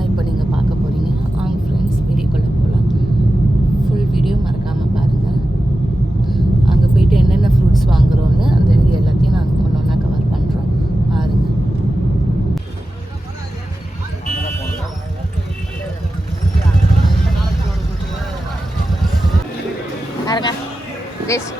தான் இப்போ நீங்கள் பார்க்க போகிறீங்க அவங்க ஃப்ரெண்ட்ஸ் வீடியோக்குள்ளே போகலாம் ஃபுல் வீடியோ மறக்காமல் பாருங்கள் அங்கே போயிட்டு என்னென்ன ஃப்ரூட்ஸ் வாங்குகிறோன்னு அந்த வீடியோ எல்லாத்தையும் நாங்கள் ஒன்று ஒன்றா கவர் பண்ணுறோம் பாருங்கள் This.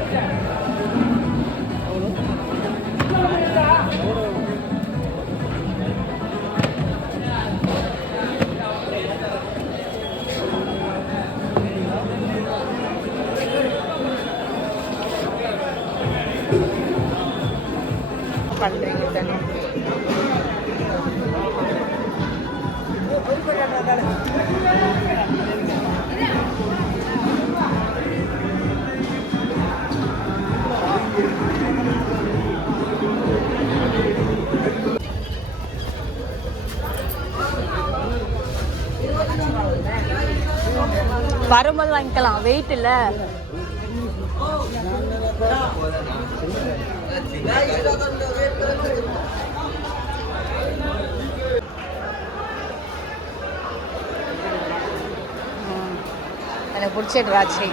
பண்ணுறீங்க தானே வரும்போது வாங்கிக்கலாம். வெயிட் இல்லை. અને પુડછેડ વાત છે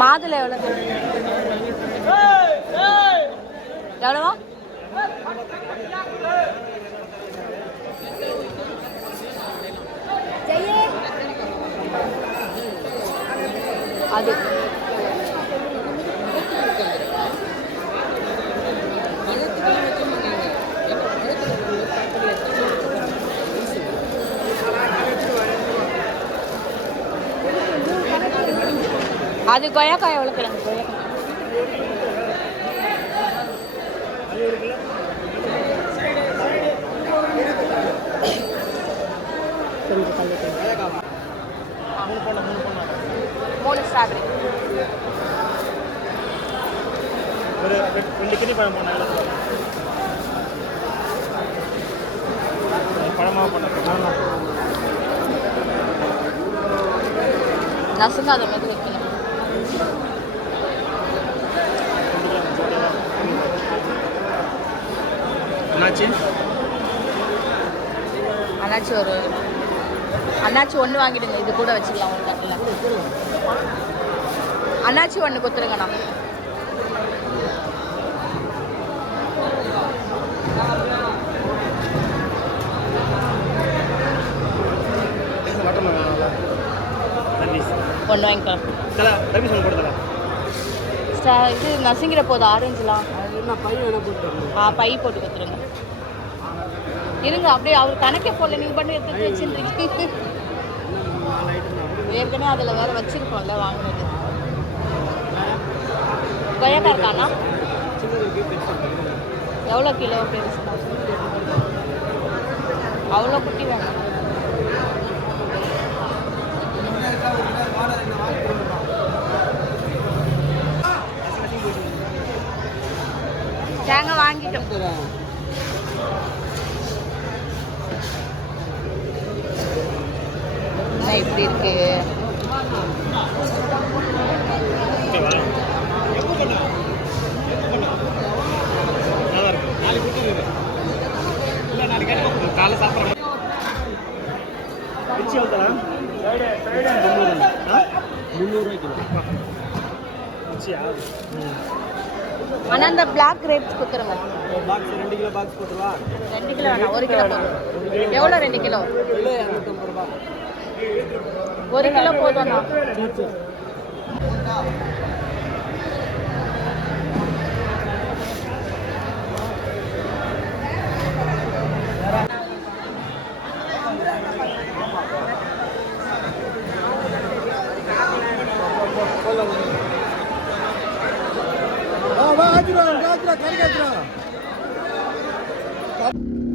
மாதுளை எவ்வளோ எவ்வளவா? அது அது கொய்யாக்காய் எவ்வளோ கிழங்கு. மூணு ஸ்ட்ராபெரி ஒரு ரெண்டு- கிளி பழம் போன பழமாக பண்ண நசுங்காத மாதிரி வைக்கணும். என்னாச்சு அண்ணாச்சி ஒரு அண்ணாச்சி ஒன்று வாங்கிடுங்க இது கூட வச்சுக்கலாம் ஒரு தட்டில் அண்ணாச்சி ஒன்று கொடுத்துருங்கண்ணா ஒன்று வாங்கிக்கலாம் ஒன்று கொடுத்தல ஸ்டா இது நசுங்கிற போது ஆரஞ்சுலாம் அது என்ன போட்டு ஆ பை போட்டு கொடுத்துருங்க. இருங்க அப்படியே அவர் கணக்கே போடல. நீங்கள் பண்ணி எடுத்து வச்சுருக்கீங்க ஏற்கனவே அதில் வேற வச்சிருக்கோம்ல வாங்கினது கொய்யாக்கா இருக்காண்ணா? எவ்வளோ கிலோ பெருசு அவ்வளோ குட்டி வேணும். சாப்பிட்றேன் வச்சு வந்துடா முந்நூறுரூவா கிலோ வச்சியா ஆனால் அந்த பிளாக் கிரேப்ஸ் கொடுத்துருங்க பாக்ஸ் ரெண்டு கிலோ பாக்ஸ் போட்டுருவா ரெண்டு கிலோ வேணாம் ஒரு கிலோ போதும். எவ்வளோ ரெண்டு கிலோ? கிலோ இரநூத்தம்பது ரூபா. ஒரு கிலோ போதும்ண்ணா up.